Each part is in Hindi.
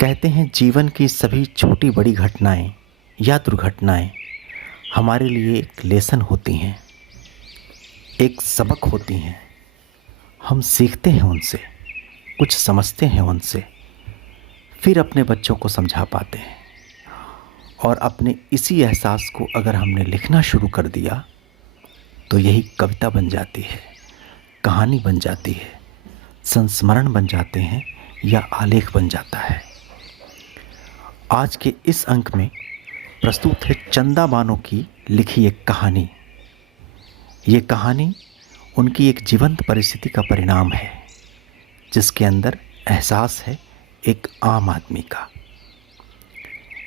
कहते हैं जीवन की सभी छोटी बड़ी घटनाएं या दुर्घटनाएं हमारे लिए एक लेसन होती हैं, एक सबक होती हैं। हम सीखते हैं उनसे, कुछ समझते हैं उनसे, फिर अपने बच्चों को समझा पाते हैं। और अपने इसी एहसास को अगर हमने लिखना शुरू कर दिया तो यही कविता बन जाती है, कहानी बन जाती है, संस्मरण बन जाते हैं या आलेख बन जाता है। आज के इस अंक में प्रस्तुत है चंदा बानो की लिखी एक कहानी। ये कहानी उनकी एक जीवंत परिस्थिति का परिणाम है, जिसके अंदर एहसास है एक आम आदमी का।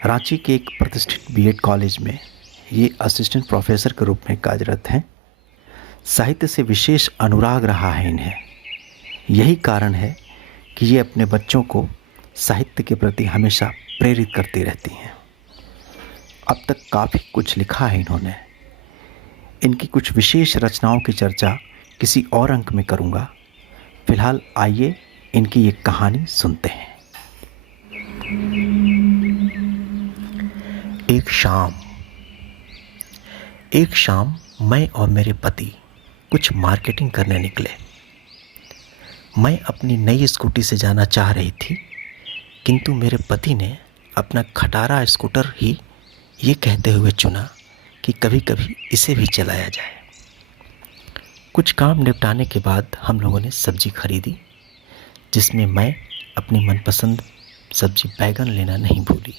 रांची के एक प्रतिष्ठित बीएड कॉलेज में ये असिस्टेंट प्रोफेसर के रूप में कार्यरत हैं। साहित्य से विशेष अनुराग रहा है इन्हें। यही कारण है कि ये अपने बच्चों को साहित्य के प्रति हमेशा प्रेरित करती रहती हैं। अब तक काफ़ी कुछ लिखा है इन्होंने। इनकी कुछ विशेष रचनाओं की चर्चा किसी और अंक में करूँगा। फिलहाल आइए इनकी एक कहानी सुनते हैं। एक शाम मैं और मेरे पति कुछ मार्केटिंग करने निकले। मैं अपनी नई स्कूटी से जाना चाह रही थी, किंतु मेरे पति ने अपना खटारा स्कूटर ही ये कहते हुए चुना कि कभी कभी इसे भी चलाया जाए। कुछ काम निपटाने के बाद हम लोगों ने सब्जी खरीदी, जिसमें मैं अपनी मनपसंद सब्जी बैगन लेना नहीं भूली।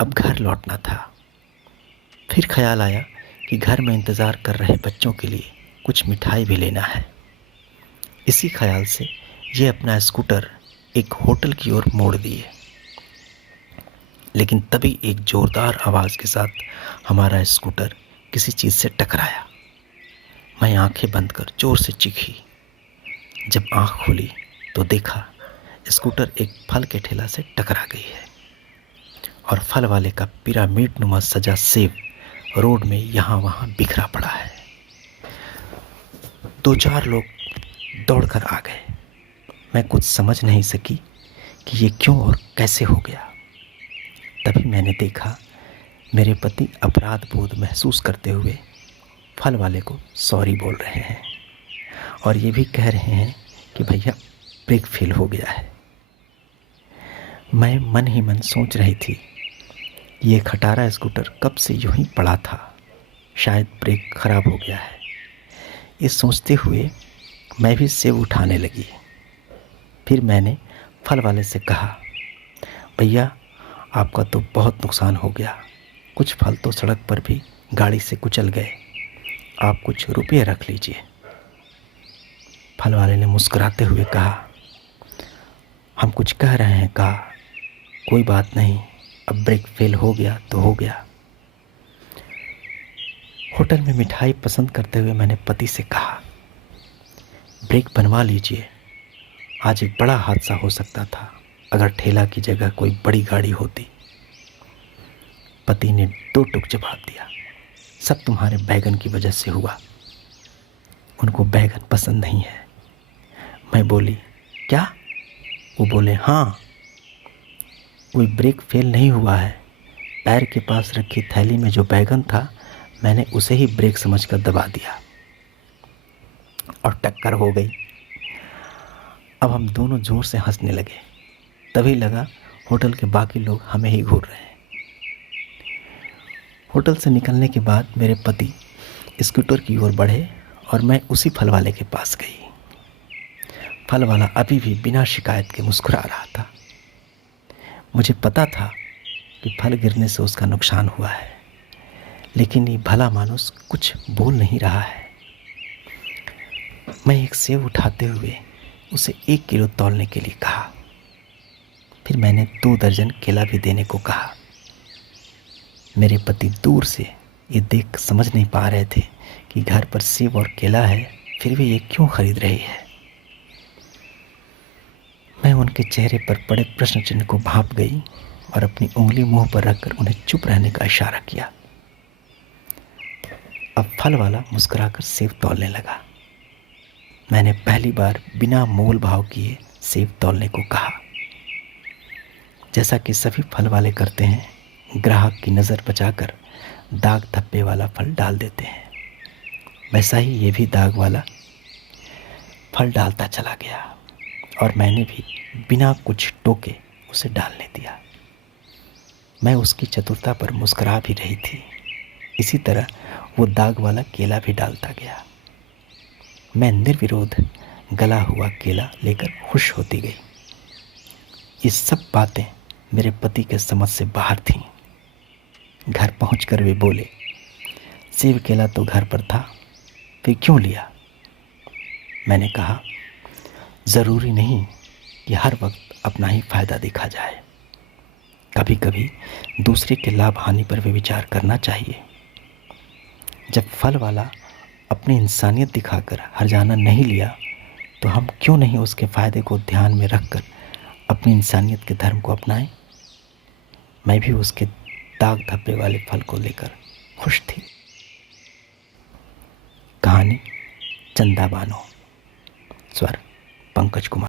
अब घर लौटना था। फिर ख्याल आया कि घर में इंतज़ार कर रहे बच्चों के लिए कुछ मिठाई भी लेना है। इसी ख्याल से ये अपना स्कूटर एक होटल की ओर मोड़ दिए, लेकिन तभी एक ज़ोरदार आवाज़ के साथ हमारा स्कूटर किसी चीज़ से टकराया। मैं आंखें बंद कर ज़ोर से चीखी। जब आंख खोली तो देखा स्कूटर एक फल के ठेला से टकरा गई है और फल वाले का पिरामिड नुमा सजा सेब रोड में यहाँ वहाँ बिखरा पड़ा है। 2-4 लोग दौड़कर आ गए। मैं कुछ समझ नहीं सकी कि ये क्यों और कैसे हो गया। तभी मैंने देखा मेरे पति अपराध बोध महसूस करते हुए फल वाले को सॉरी बोल रहे हैं और ये भी कह रहे हैं कि भैया ब्रेक फेल हो गया है। मैं मन ही मन सोच रही थी, ये खटारा स्कूटर कब से यूं ही पड़ा था, शायद ब्रेक खराब हो गया है। ये सोचते हुए मैं भी सेब उठाने लगी। फिर मैंने फल वाले से कहा, भैया आपका तो बहुत नुकसान हो गया, कुछ फल तो सड़क पर भी गाड़ी से कुचल गए, आप कुछ रुपये रख लीजिए। फल वाले ने मुस्कुराते हुए कहा, हम कुछ कह रहे हैं का, कोई बात नहीं, अब ब्रेक फेल हो गया तो हो गया। होटल में मिठाई पसंद करते हुए मैंने पति से कहा, ब्रेक बनवा लीजिए, आज एक बड़ा हादसा हो सकता था अगर ठेला की जगह कोई बड़ी गाड़ी होती। पति ने 2 टूक जवाब दिया, सब तुम्हारे बैगन की वजह से हुआ, उनको बैगन पसंद नहीं है। मैं बोली, क्या? वो बोले, हाँ, कोई ब्रेक फेल नहीं हुआ है, पैर के पास रखी थैली में जो बैगन था मैंने उसे ही ब्रेक समझकर दबा दिया और टक्कर हो गई। अब हम दोनों जोर से हंसने लगे। तभी लगा होटल के बाकी लोग हमें ही घूर रहे हैं। होटल से निकलने के बाद मेरे पति स्कूटर की ओर बढ़े और मैं उसी फल वाले के पास गई। फल वाला अभी भी बिना शिकायत के मुस्कुरा रहा था। मुझे पता था कि फल गिरने से उसका नुकसान हुआ है, लेकिन ये भला मानुस कुछ बोल नहीं रहा है। मैं एक सेब उठाते हुए उसे 1 किलो तौलने के लिए कहा। फिर मैंने 2 दर्जन केला भी देने को कहा। मेरे पति दूर से ये देख समझ नहीं पा रहे थे कि घर पर सेब और केला है, फिर भी ये क्यों खरीद रही है। मैं उनके चेहरे पर पड़े प्रश्न चिन्ह को भांप गई और अपनी उंगली मुंह पर रखकर उन्हें चुप रहने का इशारा किया। अब फल वाला मुस्कुराकर सेब तौलने लगा। मैंने पहली बार बिना मोल भाव किए सेब तौलने को कहा। जैसा कि सभी फल वाले करते हैं, ग्राहक की नज़र बचाकर दाग धब्बे वाला फल डाल देते हैं, वैसा ही ये भी दाग वाला फल डालता चला गया और मैंने भी बिना कुछ टोके उसे डालने दिया। मैं उसकी चतुरता पर मुस्कुरा भी रही थी। इसी तरह वो दाग वाला केला भी डालता गया। मैं निर्विरोध गला हुआ केला लेकर खुश होती गई। ये सब बातें मेरे पति के समझ से बाहर थीं। घर पहुंचकर वे बोले, सेब केला तो घर पर था, फिर क्यों लिया? मैंने कहा, ज़रूरी नहीं कि हर वक्त अपना ही फ़ायदा देखा जाए। कभी कभी दूसरे के लाभ हानि पर भी विचार करना चाहिए। जब फल वाला अपनी इंसानियत दिखाकर हर्जाना नहीं लिया, तो हम क्यों नहीं उसके फ़ायदे को ध्यान में रखकर अपनी इंसानियत के धर्म को अपनाएं? मैं भी उसके दाग धब्बे वाले फल को लेकर खुश थी। कहानी चंदा बानो, स्वर पंकज कुमार।